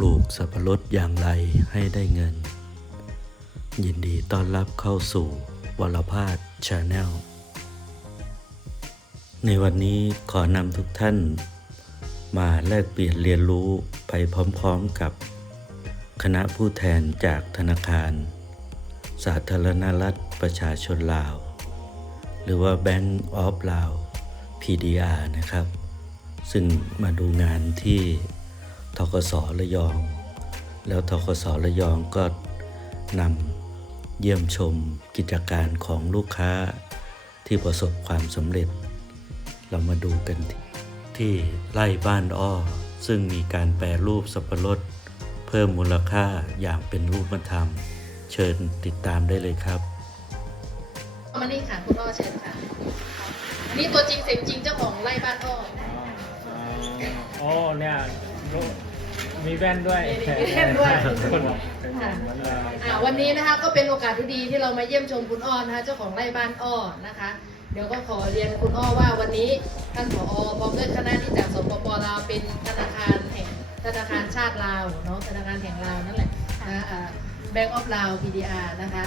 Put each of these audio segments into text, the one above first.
ลูกสับปะรดอย่างไรให้ได้เงิน ยินดีต้อนรับเข้าสู่วรพาสชาแนลในวันนี้ขอนำทุกท่าน มาแลกเปลี่ยนเรียนรู้ไปพร้อมๆกับ คณะผู้แทนจากธนาคาร สาธารณรัฐประชาชนลาว หรือว่า Bank of Lao PDR นะครับ ซึ่งมาดูงานที่ ทกสระยอง แล้วทกสระยองก็นำเยี่ยมชมกิจการของลูกค้าที่ประสบความสำเร็จ เรามาดูกันที่ที่ไร่บ้านอ้อ ซึ่งมีการแปรรูปสับปะรด เพิ่มมูลค่าอย่างเป็นรูปธรรม เชิญติดตามได้เลยครับมานี่ค่ะคุณอ้อเชิญค่ะอันนี้ตัวจริงเสียงจริงเจ้าของไร่บ้านอ้อ อ๋อเนี่ยลูก มีแว่นด้วยมีแว่นด้วย คนค่ะอ่าวันนี้นะคะก็เป็นโอกาสที่ดีที่เรามาเยี่ยมชมคุณอ้อนะคะ เจ้าของไร่บ้านอ้อนะคะ เดี๋ยวก็ขอเรียนคุณอ้อว่าวันนี้ท่านผอพร้อมด้วยคณะที่จากสปปลาวเป็นธนาคารแห่งธนาคารชาติลาวเนาะธนาคารแห่งลาวนั่นแหละนะแบงก์ออฟลาว PDR นะคะ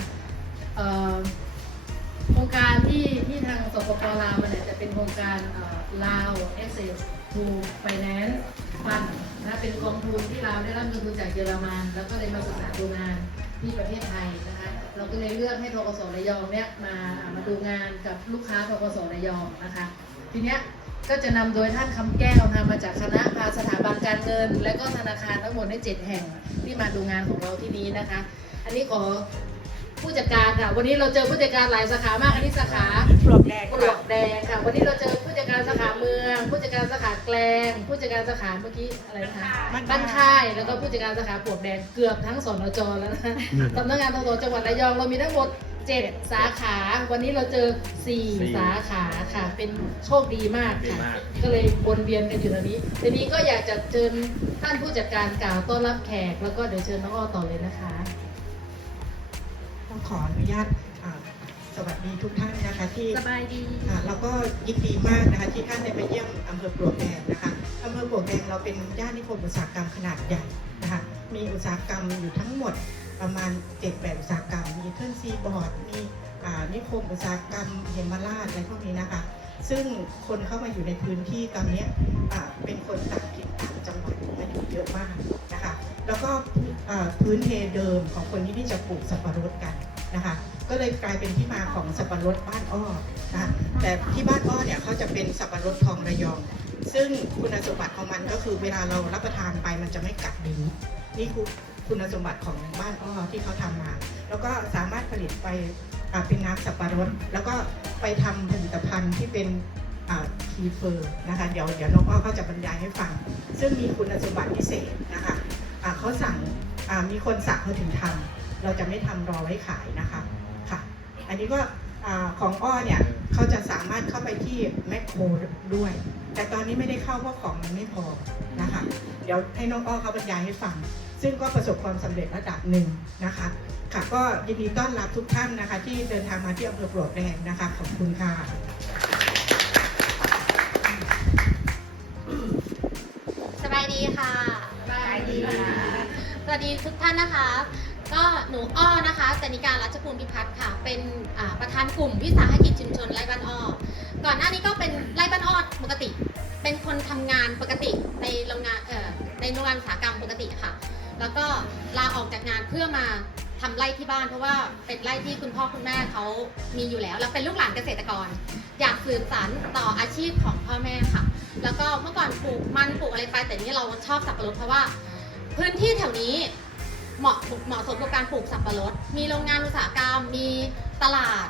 เอ่อโครงการที่ที่ทางสปปลาวเนี่ยจะเป็นโครงการลาว Access to Finance Fund นะเป็นกองทุนที่ลาวได้รับเงินทุนจากเยอรมัน แล้วก็เลยมาศึกษาดูงานที่ประเทศไทยนะคะ เราก็เลยเลือกให้ทกสระยองเนี่ยมามาดูงานกับลูกค้าทกสระยองนะคะ ทีเนี้ยก็จะนำโดยท่านคำแก้วนะมาจากคณะพาสถาบันการเงิน และก็ธนาคารทั้งหมดในเจ็ดแห่งที่มาดูงานของเราที่นี้นะคะ อันนี้ขอผู้จัดการค่ะ วันนี้เราเจอผู้จัดการหลายสาขามาก อันนี้สาขาปลวกแดงปลวกแดงค่ะ วันนี้เรา แกลงผู้จัดการสาขาเมื่อกี้อะไรนะคะบ้านค่ายแล้วก็ผู้จัดการสาขาปลวกแดงเกือบทั้งสนจแล้วนะสำนักงานทกศจังหวัดระยองเรามีทั้งหมดเจ็ดสาขา วันนี้เราเจอสี่สาขาค่ะ เป็นโชคดีมากค่ะ ก็เลยวนเวียนกันอยู่ตรงนี้ทีนี้ก็อยากจะเชิญท่านผู้จัดการกล่าวต้อนรับแขก แล้วก็เดี๋ยวเชิญน้องอ้อต่อเลยนะคะ ต้องขออนุญาตอ่า สวัสดีทุกท่านนะคะที่สบายดีอ่าเราก็ยินดีมากนะคะที่ท่านได้มาเยี่ยมอำเภอปลวกแดงนะคะอำเภอปลวกแดงเราเป็นย่านนิคมอุตสาหกรรมขนาดใหญ่นะคะมีอุตสาหกรรมอยู่ทั้งหมดประมาณ7จ็ดแปดอุตสาหกรรม มีเครื่องซีบอร์ด มีอ่านิคมอุตสาหกรรมเฮมาราชอะไรพวกนี้นะคะ ซึ่งคนเข้ามาอยู่ในพื้นที่ตอนเนี้ยอ่าเป็นคนต่างถิ่นต่างจังหวัดมาอยู่เยอะมากนะคะ แล้วก็อ่าพื้นเพเดิมของคนที่นี่จะปลูกสับปะรดกันนะคะ ก็เลยกลายเป็นที่มาของสับปะรดบ้านอ้อนะคะแต่ที่บ้านอ้อเนี่ยเขาจะเป็นสับปะรดทองระยอง ซึ่งคุณสมบัติของมันก็คือเวลาเรารับประทานไปมันจะไม่กัดลิ้นนี่คือคุณสมบัติของบ้านอ้อที่เขาทำมา แล้วก็สามารถผลิตไปเป็นน้ำสับปะรด แล้วก็ไปทำผลิตภัณฑ์ที่เป็นทีเฟอร์นะคะเดี๋ยวเดี๋ยวน้องอ้อเขาจะบรรยายให้ฟัง ซึ่งมีคุณสมบัติพิเศษนะคะอ่าเขาสั่งมีคนสั่งเขาถึงทำเราจะไม่ทำรอไว้ขายนะคะ อันนี้ก็อาของอ้อเนี่ยเขาจะสามารถเข้าไปที่แมคโครด้วย แต่ตอนนี้ไม่ได้เข้าเพราะของมันไม่พอนะคะเดี๋ยวให้น้องอ้อเขาบรรยายให้ฟัง ซึ่งก็ประสบความสำเร็จระดับหนึ่งนะคะค่ะก็ยินดีต้อนรับทุกท่านนะคะ ที่เดินทางมาที่อำเภอปลวกแดงนะคะขอบคุณค่ะสบายดีค่ะสบายดีค่ะสวัสดีทุกท่านนะคะ ก็หนูอ้อนะคะกนิการรัชภูมิพิพัฒน์ค่ะ เป็นประธานกลุ่มวิสาหกิจชุมชนไร่บ้านอ้อ ก่อนหน้านี้ก็เป็นไร่บ้านอ้อปกติ เป็นคนทำงานปกติในโรงงานเอ่อในโรงงานอุตสาหกรรมปกติค่ะ แล้วก็ลาออกจากงานเพื่อมาทำไร่ที่บ้านเพราะว่าเป็นไร่ที่คุณพ่อคุณแม่เขามีอยู่แล้ว แล้วเป็นลูกหลานเกษตรกร อยากสืบสานต่ออาชีพของพ่อแม่ค่ะ แล้วก็เมื่อก่อนปลูกมันปลูกอะไรไปแต่นี้เราชอบสับปะรดเพราะว่า พื้นที่แถวนี้ เหมาะเหมาะสมกับการปลูกสับปะรด มีโรงงานอุตสาหกรรม มีตลาด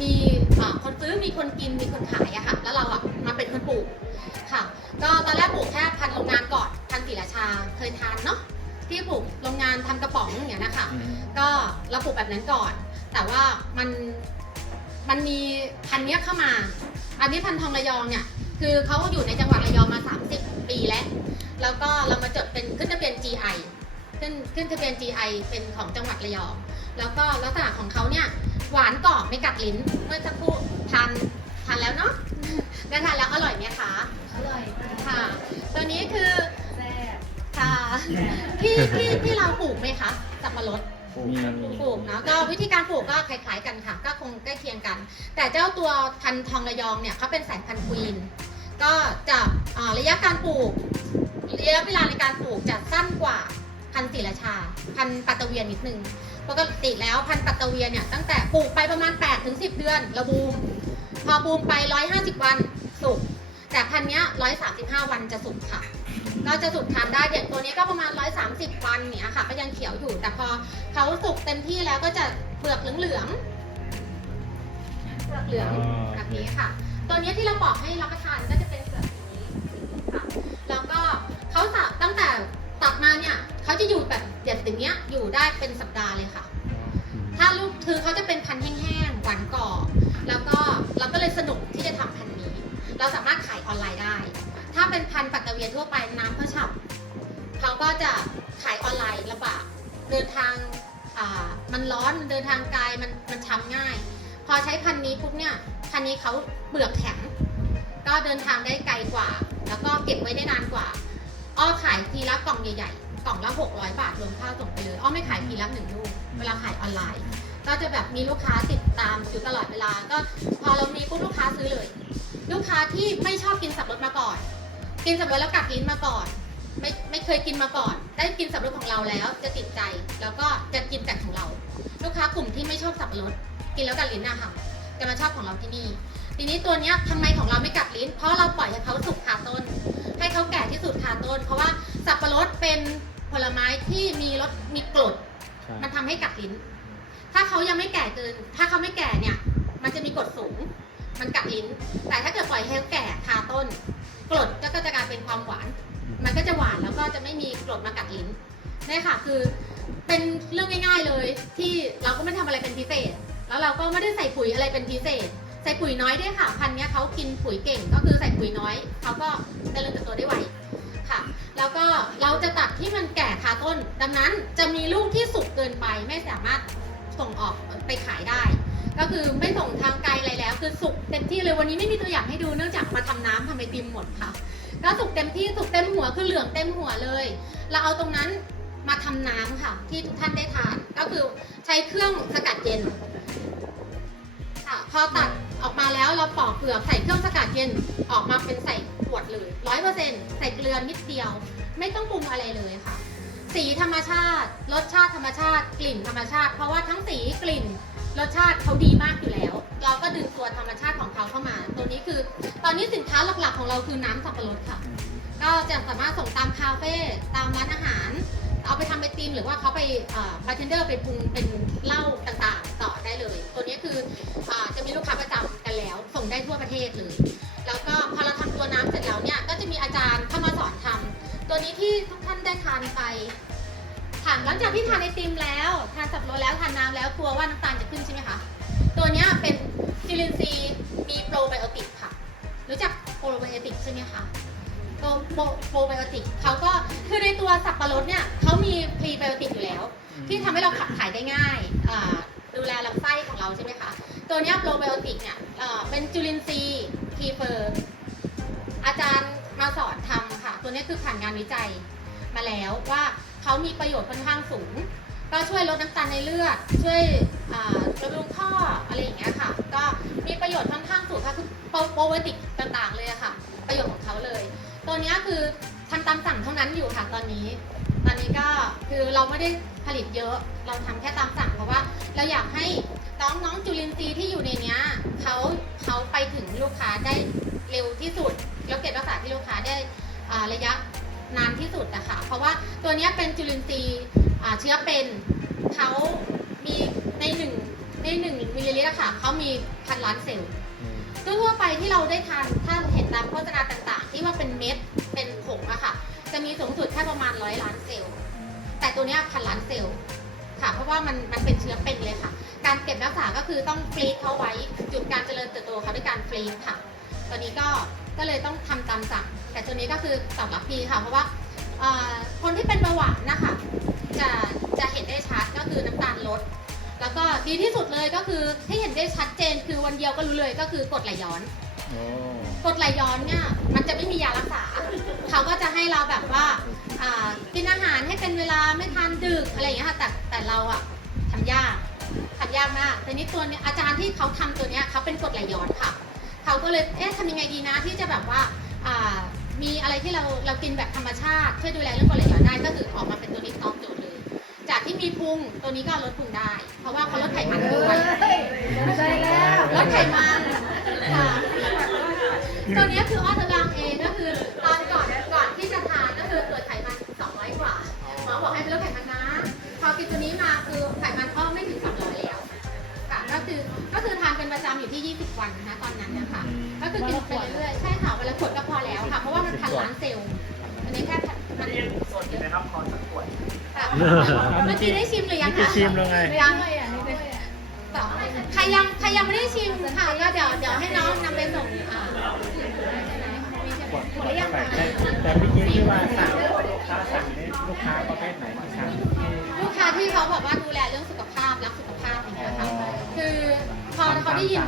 มีอ่าคนซื้อ มีคนกิน มีคนขายอะค่ะ แล้วเราอะมาเป็นคนปลูกค่ะ ก็ตอนแรกปลูกแค่พันธุ์โรงงานก่อน พันธุ์ศรีราชา เคยทานเนาะ ที่ปลูกโรงงานทำกระป๋องอย่างเงี้ยนะคะ ก็เราปลูกแบบนั้นก่อน แต่ว่ามัน มันมีพันธุ์เนี้ยเข้ามา อันนี้พันธุ์ทองระยองเนี่ย คือเขาอยู่ในจังหวัดระยองมา 30 ปีแล้ว แล้วก็เรามาจดเป็นขึ้นทะเบียน GI ขึ้นขึ้นทะเบียน GI เป็นของจังหวัดระยอง แล้วก็ลักษณะของเขาเนี่ยหวานกรอบไม่กัดลิ้น เมื่อสักครู่ทานทานแล้วเนาะได้ทานแล้วอร่อยไหมคะ อร่อยค่ะ ตัวนี้คือแซ่บค่ะที่ที่ที่ที่เราปลูกไหมคะสับปะรดมีปลูกเนาะก็วิธีการปลูกก็คล้ายๆกันค่ะ ก็คงใกล้เคียงกัน แต่เจ้าตัวพันธุ์ทองระยองเนี่ยเขาเป็นสายพันธุ์ควีนก็จะอ่าระยะการปลูกระยะเวลาในการปลูกจะสั้นกว่า พันธุ์ศรีราชา พันธุ์ปัตตะเวียนนิดนึงปกติแล้วพันธุ์ปัตตะเวียนเนี่ยตั้งแต่ปลูกไปประมาณ8-10เดือนระบูมพอบูมไป 150 วันสุกแต่พันธุ์เนี้ย135 วันจะสุกค่ะก็จะสุกทานได้อย่างตัวนี้ก็ประมาณ 130 วันเนี่ยค่ะ ก็ยังเขียวอยู่ แต่พอเขาสุกเต็มที่แล้วก็จะเปลือกเหลืองๆเปลือกเหลืองแบบนี้ค่ะ ตัวนี้ที่เราบอกให้รับประทานก็จะเป็นเปลือกอย่างนี้ค่ะแล้วก็เขาสับตั้งแต่ ตัดมาเนี่ยเขาจะอยู่แบบเด็ดอย่างเงี้ยอยู่ได้เป็นสัปดาห์เลยค่ะ ถ้าลูกคือเขาจะเป็นพันธุ์แห้งๆหวานกรอบแล้วก็เราก็เลยสนุกที่จะทำพันธุ์นี้ เราสามารถขายออนไลน์ได้ ถ้าเป็นพันธุ์ปัตตะเวียนทั่วไปน้ำเขาฉ่ำเขาก็จะขายออนไลน์ลำบากเดินทางอ่ามันร้อนมันเดินทางไกลมันมันช้ำง่าย พอใช้พันธุ์นี้ปุ๊บเนี่ยพันธุ์นี้เขาเปลือกแข็งก็เดินทางได้ไกลกว่า แล้วก็เก็บไว้ได้นานกว่า อ้อขายทีละกล่องใหญ่ๆกล่องละ600 บาทรวมค่าส่งไปเลยอ้อไม่ขายทีละหนึ่งลูกเวลาขายออนไลน์ ก็จะแบบมีลูกค้าติดตามอยู่ตลอดเวลา ก็พอเรามีปุ๊บลูกค้าซื้อเลย ลูกค้าที่ไม่ชอบกินสับปะรดมาก่อน กินสับปะรดแล้วกัดลิ้นมาก่อนไม่ไม่เคยกินมาก่อน ได้กินสับปะรดของเราแล้วจะติดใจแล้วก็จะกินแต่ของเรา ลูกค้ากลุ่มที่ไม่ชอบสับปะรดกินแล้วกัดลิ้นอะค่ะจะมาชอบของเราที่นี่ ทีนี้ตัวเนี้ยทำไมของเราไม่กัดลิ้น เพราะเราปล่อยให้เขาสุกคาต้น ให้เขาแก่ที่สุดคาต้น เพราะว่าสับปะรดเป็นผลไม้ที่มีรสมีกรด ใช่มันทำให้กัดลิ้น ถ้าเขายังไม่แก่เกิน ถ้าเขาไม่แก่เนี่ย มันจะมีกรดสูง มันกัดลิ้น แต่ถ้าเกิดปล่อยให้เขาแก่คาต้น กรดก็จะกลายเป็นความหวาน มันก็จะหวานแล้วก็จะไม่มีกรดมากัดลิ้นนี่ค่ะ คือเป็นเรื่องง่าย ๆเลย ที่เราก็ไม่ทำอะไรเป็นพิเศษ แล้วเราก็ไม่ได้ใส่ปุ๋ยอะไรเป็นพิเศษ ใส่ปุ๋ยน้อยด้วยค่ะ พันธุ์เนี้ยเขากินปุ๋ยเก่ง ก็คือใส่ปุ๋ยน้อย เขาก็ จะตัดที่มันแก่คาต้น ดังนั้นจะมีลูกที่สุกเกินไปไม่สามารถส่งออกไปขายได้ ก็คือไม่ส่งทางไกลอะไรแล้วคือสุกเต็มที่เลยวันนี้ไม่มีตัวอย่างให้ดูเนื่องจากมาทำน้ำทำไอติมหมดค่ะ ก็สุกเต็มที่สุกเต็มหัวคือเหลืองเต็มหัวเลย เราเอาตรงนั้นมาทำน้ำค่ะ ที่ทุกท่านได้ทาน ก็คือใช้เครื่องสกัดเย็นค่ะพอตัดออกมาแล้วเราปอกเปลือกใส่เครื่องสกัดเย็นออกมาเป็นใส่ขวดเลยร้อยเปอร์เซ็นต์ใส่เกลือนิดเดียว ไม่ต้องปรุงอะไรเลยค่ะ สีธรรมชาติ รสชาติธรรมชาติ กลิ่นธรรมชาติ เพราะว่าทั้งสีกลิ่น รสชาติเขาดีมากอยู่แล้ว เราก็ดึงตัวธรรมชาติของเขาเข้ามา ตัวนี้คือ ตอนนี้สินค้าหลักๆของเราคือน้ำสับปะรดค่ะ ก็จะสามารถส่งตามคาเฟ่ตามร้านอาหาร เอาไปทำไอติมหรือว่าเขาไปบาร์เทนเดอร์ไปปรุงเป็นเหล้าต่างๆ ต่อได้เลย ตัวนี้คืออาจะมีลูกค้าประจำกันแล้ว ส่งได้ทั่วประเทศเลย แล้วก็พอเราทำตัวน้ำเสร็จแล้วเนี่ยก็จะมีอาจารย์เข้ามาสอนทำ ตัวนี้ที่ทุกท่านได้ทานไปทานหลังจากที่ทานไอติมแล้วทานสับปะรดแล้วทานน้ำแล้วกลัวว่าน้ำตาลจะขึ้นใช่ไหมคะตัวเนี้ยเป็นซิลินซีย์มีโปรไบโอติกค่ะรู้จักโปรไบโอติกใช่ไหมคะโปรโปรโปรไบโอติกเขาก็คือในตัวสับปะรดเนี่ยเขามีพรีไบโอติกอยู่แล้ว ที่ทำให้เราขับถ่ายได้ง่ายอ่าดูแลลำไส้ของเราใช่ไหมคะตัวเนี้ยโปรไบโอติกเนี่ยเอ่อเป็นจุลินทรีย์ทีเฟอร์ ผ่านงานวิจัยมาแล้วว่าเขามีประโยชน์ค่อนข้างสูง ก็ช่วยลดน้ำตาลในเลือด ช่วยอ่าบำรุงข้ออะไรอย่างเงี้ยค่ะ ก็มีประโยชน์ค่อนข้างสูงค่ะคือโปรไบติกต่างๆเลยค่ะ ประโยชน์ของเขาเลย ตัวเนี้ยคือทำตามสั่งเท่านั้นอยู่ค่ะตอนนี้ ตอนนี้ก็คือเราไม่ได้ผลิตเยอะเราทำแค่ตามสั่งเพราะว่าเราอยากให้น้องน้องจุลินทรีย์ที่อยู่ในเนี้ยเขาเขาไปถึงลูกค้าได้เร็วที่สุด แล้วเก็บรักษาที่ลูกค้าได้ระยะ นานที่สุดนะคะเพราะว่าตัวเนี้ยเป็นจุลินทรีย์อ่าเชื้อเป็นเขามีในหนึ่งในหนึ่งมิลลิลิตรอะค่ะเขามีพันล้านเซลล์ทั่วๆไปที่เราได้ทานถ้าเห็นตามโฆษณาต่างๆ ที่ว่าเป็นเม็ดเป็นผงอะค่ะ จะมีสูงสุดแค่ประมาณร้อยล้านเซลล์แต่ตัวเนี้ยพันล้านเซลล์ค่ะ เพราะว่ามันมันเป็นเชื้อเป็นเลยค่ะ การเก็บรักษาก็คือต้องฟรีซเขาไว้หยุดการเจริญเติบโตเขาด้วยการฟรีซค่ะ ตัวนี้ก็ ก็เลยต้องทำตามสั่ง แต่ตัวนี้ก็คือตอบรับดีค่ะ เพราะว่าเอ่อคนที่เป็นเบาหวานนะคะจะจะเห็นได้ชัดก็คือน้ำตาลลด แล้วก็ดีที่สุดเลยก็คือที่เห็นได้ชัดเจนคือวันเดียวก็รู้เลยก็คือกรดไหลย้อนโอ้กรดไหลย้อนเนี่ยมันจะไม่มียารักษาเขาก็จะให้เราแบบว่าอ่ากินอาหารให้เป็นเวลาไม่ทานดึกอะไรอย่างเงี้ยค่ะแต่แต่เราอะทำยากทำยากมากแต่นี้ตัวเนี้ยอาจารย์ที่เขาทำตัวเนี้ยเขาเป็นกรดไหลย้อนค่ะ เขาก็เลยเอ๊ะทำยังไงดีนะที่จะแบบว่าอ่ามีอะไรที่เราเรากินแบบธรรมชาติช่วยดูแลเรื่องกรดไหลย้อนได้ก็คือออกมาเป็นตัวนี้ตอบโจทย์เลย จากที่มีพุงตัวนี้ก็ลดพุงได้ เพราะว่าเขาลดไขมันด้วยใช่แล้วลดไขมันค่ะตัวเนี้ยคืออ้อทดลองเองก็คือตอนก่อนก่อน เมื่อกี้ได้ชิมหรือยังนี่คะจะชิมแล้วไงยังเลยอะนี่เลยต่อใครยังใครยังไม่ได้ชิมค่ะก็เดี๋ยวเดี๋ยวให้น้องนำไปส่งอ่าใช่ไหมมีใช่ไหมหมดหรือยังแต่คะแต่เมื่อกี้ที่ว่าสั่งถ้าสั่งนี่ลูกค้าประเภทไหนที่สั่งที่ลูกค้าที่เขาบอกว่าดูแลเรื่องสุขภาพรักสุขภาพอย่างเงี้ยค่ะคือพอเขาได้ยิน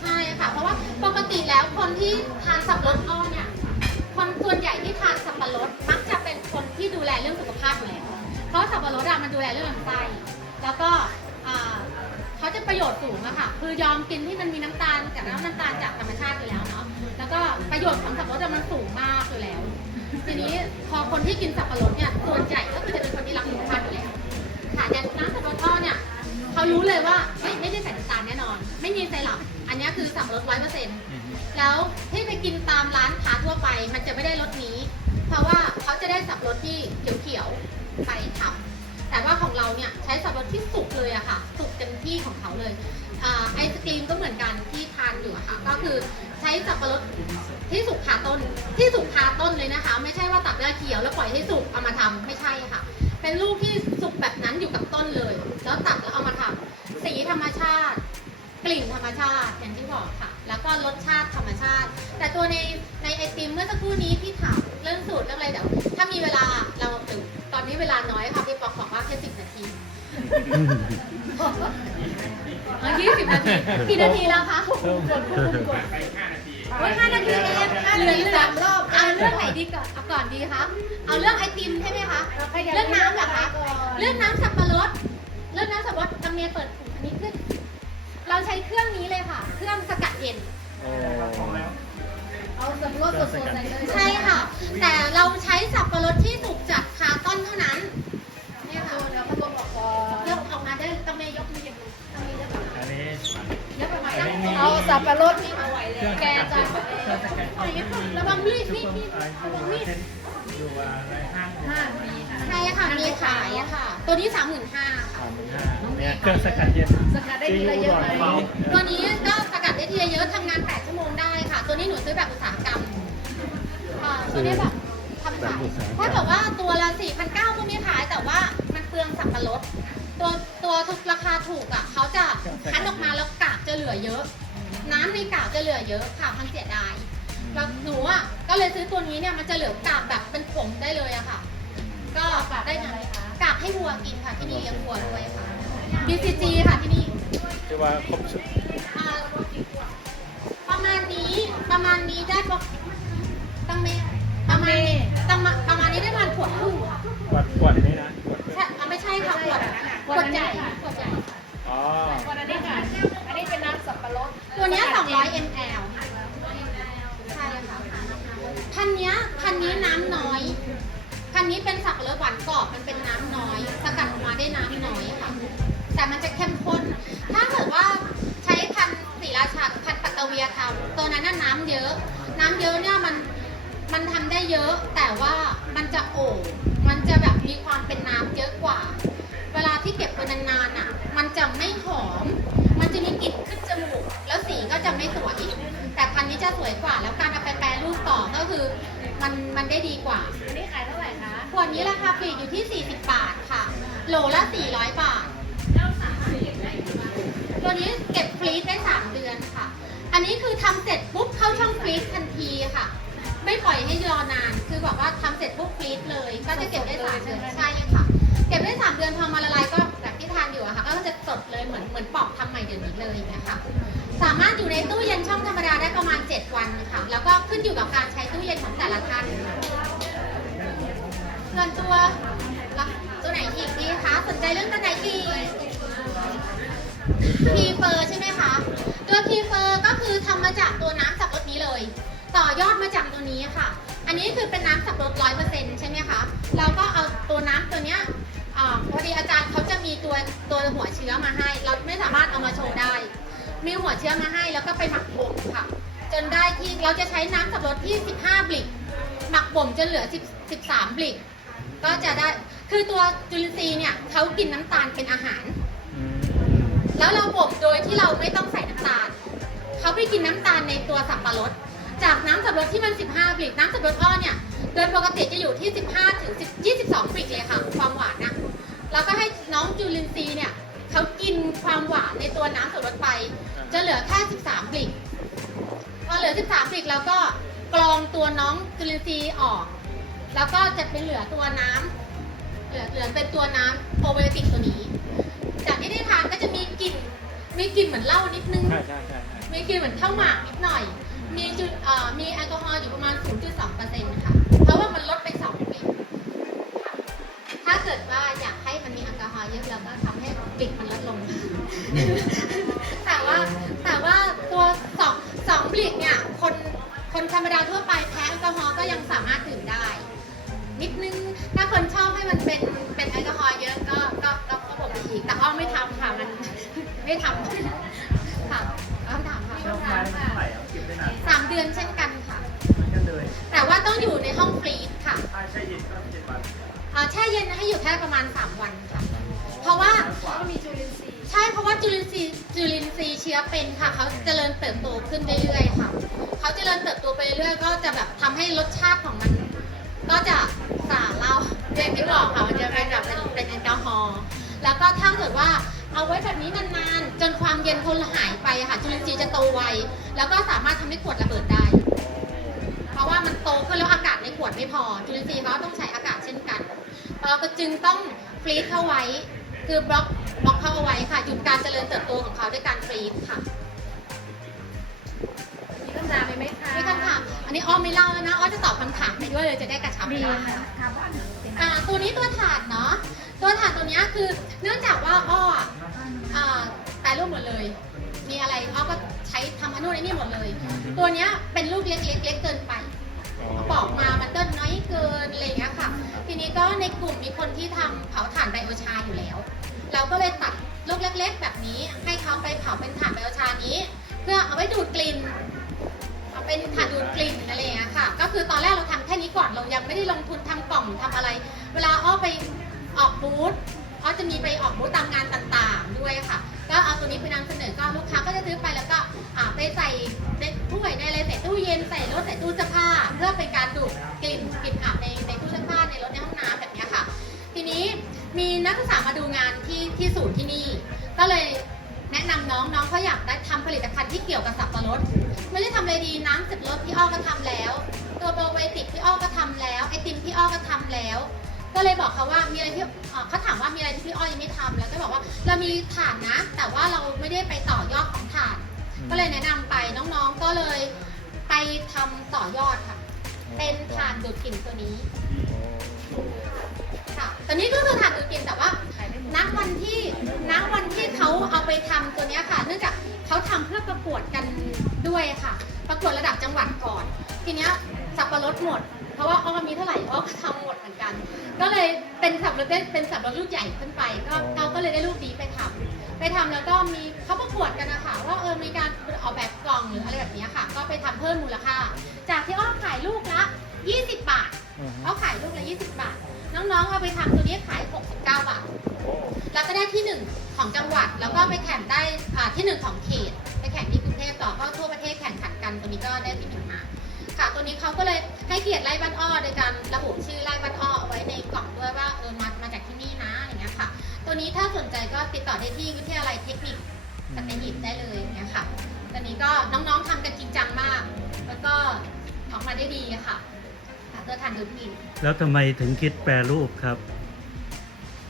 ใช่ค่ะเพราะว่าปกติแล้วคนที่ทานสับปะรดอ้อเนี่ยคนส่วนใหญ่ที่ทานสับปะรดมักจะเป็นคนที่ดูแลเรื่องสุขภาพอยู่แล้วาสับปะรดอะมันดูแลเรื่องลำไส้แล้วก็เขาจะประโยชน์สูงอะค่ะ คือยอมกินที่มันมีน้ำตาลจากน้ำน้ำตาลจากธรรมชาติอยู่แล้วเนาะ แล้วก็ประโยชน์ของสับปะรดมันสูงมากอยู่แล้ว ทีนี้พอคนที่กินสับปะรดเนี่ยส่วนใหญ่ก็คือจะเป็นคนที่รักสุขภาพอยู่แล้วค่ะอย่างน้ำสับปะรดทอดเนี่ยเขารู้เลยว่าไม่ไม่ได้ใส่น้ำตาลแน่นอน ไม่มีไซรัปอันนี้คือสับปะรดร้อยเปอร์เซ็นต์แล้วที่ไปกินตามร้านค้าทั่วไป มันจะไม่ได้รสนี้ เพราะว่าเขาจะได้สับปะรดที่เขียวๆ ไปทำแต่ว่าของเราเนี่ยใช้สับปะรดที่สุกเลยอะค่ะ สุกเต็มที่ของเขาเลยอไอศกรีมก็เหมือนกันที่ทานอยู่ค่ะ ก็คือใช้สับปะรดที่สุกคาต้นที่สุกคาต้นเลยนะคะ ไม่ใช่ว่าตัดแล้วเขียวแล้วปล่อยให้สุกเอามาทำไม่ใช่ค่ะ เป็นลูกที่สุกแบบนั้นอยู่กับต้นเลย แล้วตัดแล้วเอามาทำสีธรรมชาติ กลิ่นธรรมชาติอย่างที่บอกค่ะ แล้วก็รสชาติธรรมชาติ แต่ตัวในในไอติมเมื่อสักครู่นี้ที่ถามเรื่องสูตรเรื่องอะไรเดี๋ยวถ้ามีเวลา อนนี้เวลาน้อยค่ะพี่ปอกบอกว่าแค่สิบนาทียี่สิบนาทีกี่นาทีแล้วคะเพิ่มโอ้ยห้านาทีเองเหลืออยู่สามรอบเอาเรื่องไหนดีก่อนเอาก่อนดีคะเอาเรื่องไอติมใช่ไหมคะเรื่องน้ำเหรอคะเรื่องน้ำสับปะรดเรื่องน้ำสับปะรดทำเมียเปิดอันนี้ขึ้น เราใช้เครื่องนี้เลยค่ะ เครื่องสกัดเย็นโอ้เอาสับปะรดสดๆใส่เลยใช่ค่ะ แต่เราใช้สับปะรดที่สุกจากคา ต้นเท่านั้นเนี่ยค่ะเดี๋ยวพัดลมออกก่อนยกออกมาได้ต้องไม่ยกมือเดียวต้องมียกอันนี้ยกออกมาได้เอาสับปะรดนี่เอาไว้เลเครื่ยองแกสจะกัดเครื่องสกัดระวังมีดมีดมีดอยู่ระวังมีดอยู่อะไรห้างห้ามีค่ะใช่ค่ะมีขายอะค่ะ ตัวนี้สามหมื่นห้าสามหมื่นห้าเนี่ยเครื่องสกัดเย็นสกัดได้ทีละเยอะไหมตัวนี้ก็สกัดได้ทีละเยอะทำงาน8ชั่วโมงได้ค่ะ ตัวนี้หนูซื้อแบบอุตสาหกรรมค่ะตัวนี้แบบ ทำขายถ้าเกิดว่าตัวละ4,900ก็มีขายแต่ว่ามันเปลืองสับปะรด ตัวตัวทุกราคาถูกอะเขาจะคั้นออกมาแล้วกากจะเหลือเยอะ น้ำในกากจะเหลือเยอะค่ะพังเสียดายแล้วหนูอะก็เลยซื้อตัวนี้เนี่ยมันจะเหลือกากแบบเป็นผงได้เลยอะค่ะ ก็ได้ไงกากให้วัวกินค่ะที่นี่เลี้ยงวัวด้วยค่ะ BCG ค่ะที่นี่คือว่าครบชุดอ่าประมาณนี้ประมาณนี้ได้ปะตั้งเม ประมาณนี้ตั้งมาประมาณนี้ได้ประมาณขวดครึ่งขวดขวดนี้นะขวดใช่อะไม่ใช่ค่ะขวดขวดใหญ่ขวดใหญ่อ๋อวันนี้ค่ะอันนี้เป็นน้ำสับปะรดตัวเนี้ย200 ml ใช่ค่ะพันเนี้ยพันนี้น้ำน้อยพันนี้เป็นสับปะรดหวานกรอบมันเป็นน้ำน้อย สกัดออกมาได้น้ำน้อยค่ะแต่มันจะเข้มข้น ถ้าเกิดว่าใช้พันธุ์ศรีราชากับพันธุ์ปัตตะเวียทำตัวนั้นน่ะน้ำเยอะ น้ำเยอะเนี่ยมัน มันทำได้เยอะแต่ว่ามันจะโอ่มันจะแบบมีความเป็นน้ำเยอะกว่า เวลาที่เก็บไว้นานๆอะ มันจะไม่หอม มันจะมีกลิ่นขึ้นจมูก แล้วสีก็จะไม่สวย แต่พันธุ์นี้จะสวยกว่า แล้วการเอาไปแปรรูปต่อก็คือ มันมันได้ดีกว่า อันนี้ขายเท่าไหร่คะขวดนี้ราคาปลีกอยู่ที่ 40 บาทค่ะ โหลละ 400 บาท ตัวนี้เก็บฟรีซได้ 3 เดือนค่ะ อันนี้คือทำเสร็จปุ๊บเข้าช่องฟรีซทันทีค่ะ ไม่ปล่อยให้รอนาน คือบอกว่าทำเสร็จปุ๊บฟรีซเลย ก็จะเก็บได้สามเดือนใช่ค่ะ เก็บได้3เดือนพอมาละลายก็แบบที่ทานอยู่อะค่ะ ก็จะสดเลยเหมือนเหมือนปอกทำใหม่เดี๋ยวนี้เลยอย่างเงี้ยค่ะสามารถอยู่ในตู้เย็นช่องธรรมดาได้ประมาณ 7 วันค่ะ แล้วก็ขึ้นอยู่กับการใช้ตู้เย็นของแต่ละท่านมส่วนตัวตัวไหนอีกดีคะสนใจเรื่องตัวไหนอีกพีเฟอร์ใช่ไหมคะ ตัวพีเฟอร์ก็คือทำมาจากตัวน้ำสับปะรดนี้เลยต่ อยอดมาจากตัวนี้ค่ะ อันนี้คือเป็นน้ำสับปะรดร้อยเปอร์เซ็นต์ใช่ไหมคะเราก็เอาตัวน้ำตัวเนี้ยอพอดีอาจารย์เขาจะมีตัวตัวหัวเชื้อมาให้ เราไม่สามารถเอามาโชว์ได้ มีหัวเชื้อมาให้แล้วก็ไปหมักบ่มค่ะ จนได้ที่เราจะใช้น้ำสับปะรดที่ 15 บลิกหมักบ่มจนเหลือ 10 13 บลิกก็จะได้คือตัวจุลินทรีย์เนี่ยเขากินน้ำตาลเป็นอาหาร แล้วเราบ่มโดยที่เราไม่ต้องใส่น้ำตาลเขาไปกินน้ำตาลในตัวสับปะรด จากน้ำสับปะรดที่มัน 15บลิกน้ำสับปะรดอ้อเนี่ยโดยปกติจะอยู่ที่ 15 ถึง 10 22บลิกเลยค่ะ ความหวานนะแล้วก็ให้น้องจุลินทรีย์เนี่ยเขากินความหวานในตัวน้ำสับปะรดไป จะเหลือแค่ 13บลิกพอเหลือ 13บลิกเราก็กรองตัวน้องจุลินทรีย์ออก แล้วก็จะเป็นเหลือตัวน้ำเหลือเหลือเป็นตัวน้ำโปรไบโอติกตัวนี้ จากที่ได้ทานก็จะมีกลิ่นมีกลิ่นเหมือนเหล้านิดนึง ใช่ใช่ใช่ใช่มีกลิ่นเหมือนข้าวหมากนิดหน่อย มีจุดเอ่อมีแอลกอฮอล์อยู่ประมาณ 0.2%ค่ะ เพราะว่ามันลดไป2บิกถ้าเกิดว่าอยากให้มันมีแอลกอฮอล์เยอะเราก็ทำให้บิกมันลดลง แต่ว่าแต่ว่าตัวสองสองบิกเนี่ยคนคนธรรมดาทั่วไปแพ้แอลกอฮอล์ก็ยังสามารถดื่มได้ นิดนึง ถ้าคนชอบให้มันเป็นเป็นแอลกอฮอล์เยอะก็ก็ก็ก็บอกไปอีก แต่อ้อมไม่ทำค่ะมัน ไม่ทำานสามเดือนเช่นกันค่ะเหมือนกันเลยแต่ว่าต้องอยู่ในห้องฟรีซค่ะถ้าใช่เย็นก็เจ็ดวันอ่าแช่เย็นให้อยู่แค่ประมาณ 3 วันค่ะ เพราะว่า ก็มีจุลินทรีย์ใช่เพราะว่าจุลินทรีย์จุลินทรีย์เชื้อเป็นค่ะเขาเจริญเติบโตขึ้นเรื่อยๆค่ะเขาเจริญเติบโตไปเรื่อยๆก็จะแบบทำให้รสชาติของมัน ก็จะสาเราอย่างที่บอกค่ะมันจะเป็นแบบเป็นเป็นแอลกอฮอล์แล้วก็ถ้าเกิดว่า เอาไว้แบบนี้นานๆ จนความเย็นทนหายไปอะค่ะจุลินทรีย์จะโตไว แล้วก็สามารถทำให้ขวดระเบิดได้ เพราะว่ามันโตขึ้นแล้วอากาศในขวดไม่พอ จุลินทรีย์เขาก็ต้องใช้อากาศเช่นกันเราก็จึงต้องฟรีซเข้าไว้ คือบล็อกบล็อกเขาเอาไว้ค่ะหยุดการเจริญเติบโตของเขาด้วยการฟรีซค่ะมีคำถามไหมคะมีคำถามอันนี้อ้อมไม่เล่าแล้วนะอ้อจะตอบคำถามไปด้วยเลยจะได้กระชับดีเวลาค่ะถามว่าเป็นอ่าตัวนี้ตัวถาดเนาะตัวถาดตัวเนี้ยคือเนื่องจากว่าอ้อ อะอ่าแปลรูปหมดเลย มีอะไรอ้อก็ใช้ทำอันนู้นไอ้นี่หมดเลย ตัวเนี้ยเป็นลูกเล็กๆเล็กเกินไป ปอกมามันก็น้อยเกินอะไรอย่างเงี้ยค่ะ ทีนี้ก็ในกลุ่มมีคนที่ทำเผาถ่านไบโอชาอยู่แล้ว เราก็เลยตัดลูกเล็ก ๆ แบบนี้ ให้เขาไปเผาเป็นถ่านไบโอชานี้ เพื่อเอาไว้ดูดกลิ่นเอาเป็นถ่านดูดกลิ่นอะไรอย่างเงี้ยค่ะ ก็คือตอนแรกเราทำแค่นี้ก่อนเรายังไม่ได้ลงทุนทำกล่องทำอะไร เวลาอ้อไปออกบูธ อ้อจะมีไปออกบูธตามงานต่างๆด้วยค่ะ ก็เอาตัวนี้ไปนำเสนอก็ลูกค้าก็จะซื้อไปแล้วก็ไปใส่ในถ้วยในอะไรใส่ตู้เย็นใส่รถใส่ตู้เสื้อผ้า เพื่อเป็นการดูดกลิ่นกลิ่นอับในในตู้เสื้อผ้าในรถในห้องน้ำแบบนี้ค่ะ ทีนี้มีนักศึกษามาดูงานที่ที่ศูนย์ที่นี่ ก็เลยแนะนำน้องน้องเขาอยากได้ทำผลิตภัณฑ์ที่เกี่ยวกับสับปะรดไม่ได้ทำอะไรดีน้ำสับปะรดพี่อ้อก็ทำแล้ว ตัวโปรไบโอติกพี่อ้อก็ทำแล้วไอติมพี่อ้อก็ทำแล้ว ก็เลยบอกเขาว่ามีอะไรที่เอ่อเขาถามว่ามีอะไรที่พี่อ้อยังไม่ทำแล้วก็บอกว่าเรามีฐานนะ แต่ว่าเราไม่ได้ไปต่อยอดของฐาน ก็เลยแนะนำไปน้องๆก็เลยไปทำต่อยอดค่ะ เป็นฐานดูดกลิ่นตัวนี้ค่ะตัวนี้ก็คือฐานดูดกลิ่นแต่ว่า นักวันที่นักวันที่เขาเอาไปทำตัวเนี้ยค่ะ เนื่องจากเขาทำเพื่อประกวดกันด้วยค่ะ ประกวดระดับจังหวัดก่อน ทีเนี้ยสับปะรดหมด เพราะว่าอ้อมีเท่าไหร่อ้อก็ทำหมดเหมือนกัน ก็เลยเป็นสับปะรดได้เป็นสับปะรดลูกใหญ่ขึ้นไป ก็อ๋อเราก็เลยได้ลูกนี้ไปทำไปทำแล้วก็มีเขาประกวดกันนะคะว่าเออมีการออกแบบกล่องหรืออะไรแบบเนี้ยค่ะ ก็ไปทำเพิ่มมูลค่า จากที่อ้อขายลูกละ 20 บาทอือฮึอ้อขายลูกละ 20 บาท น้องๆเอาไปทำตัวนี้ขาย 69 บาทโอ้แล้วก็ได้ที่หนึ่งของจังหวัดแล้วก็ไปแข่งได้อ่าที่หนึ่งของเขตไปแข่งที่กรุงเทพต่อก็ทั่วประเทศแข่งขันกันตัวนี้ก็ได้ที่หนึ่งมาค่ะ ตัวนี้เขาก็เลยให้ เกียรติไล่บ้านอ้อโดยการระบุชื่อไล่บ้านอ้อเอาไว้ในกล่องด้วยว่าเออมามาจากที่นี่นะอย่างเงี้ยค่ะ ตัวนี้ถ้าสนใจก็ติดต่อได้ที่วิทยาลัยเทคนิคสัตหีบได้เลยอย่างเงี้ยค่ะตัวนี้ก็น้องๆทำกันจริงจังมาก แล้วก็ออกมาได้ดีค่ะค่ะตัวทันดูดกลิ่นแล้วทำไมถึงคิดแปรรูปครับ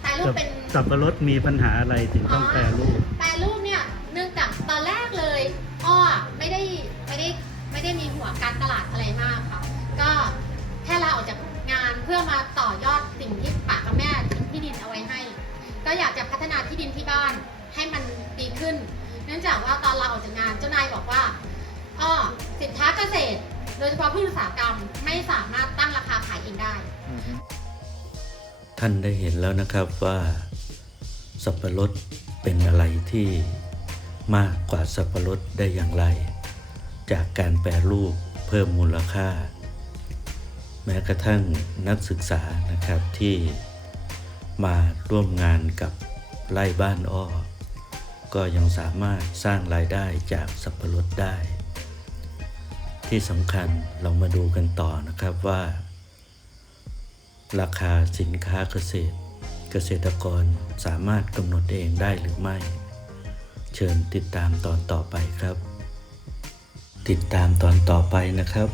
แต่รูปเป็นสับปะรดมีปัญหาอะไรถึงต้องแปรรูป แปรรูปเนี่ยเนื่องจากตอนแรกเลยอ้อไม่ได้ไม่ได้ไม่ได้มีหัวการตลาดอะไรมากค่ะ ก็แค่ลาออกจากงานเพื่อมาต่อยอดสิ่งที่ป่ากับแม่ทิ้งที่ดินเอาไว้ให้ ก็อยากจะพัฒนาที่ดินที่บ้านให้มันดีขึ้น เนื่องจากว่าตอนเราออกจากงานเจ้านายบอกว่าอ้อสินค้าเกษตร โดยเฉพาะพืชอุตสาหกรรมไม่สามารถตั้งราคาขายเองได้ ท่านได้เห็นแล้วนะครับว่าสับปะรดเป็นอะไรที่มากกว่าสับปะรดได้อย่างไร จากการแปรรูปเพิ่มมูลค่า แม้กระทั่งนักศึกษานะครับที่มาร่วมงานกับไล่บ้านอ้อ ก็ยังสามารถสร้างรายได้จากสับปะรดได้ ที่สำคัญเรามาดูกันต่อนะครับว่า ราคาสินค้าเกษตร เกษตรกรสามารถกำหนดเองได้หรือไม่ เชิญติดตามตอนต่อไปครับ ติดตามตอนต่อไปนะครับ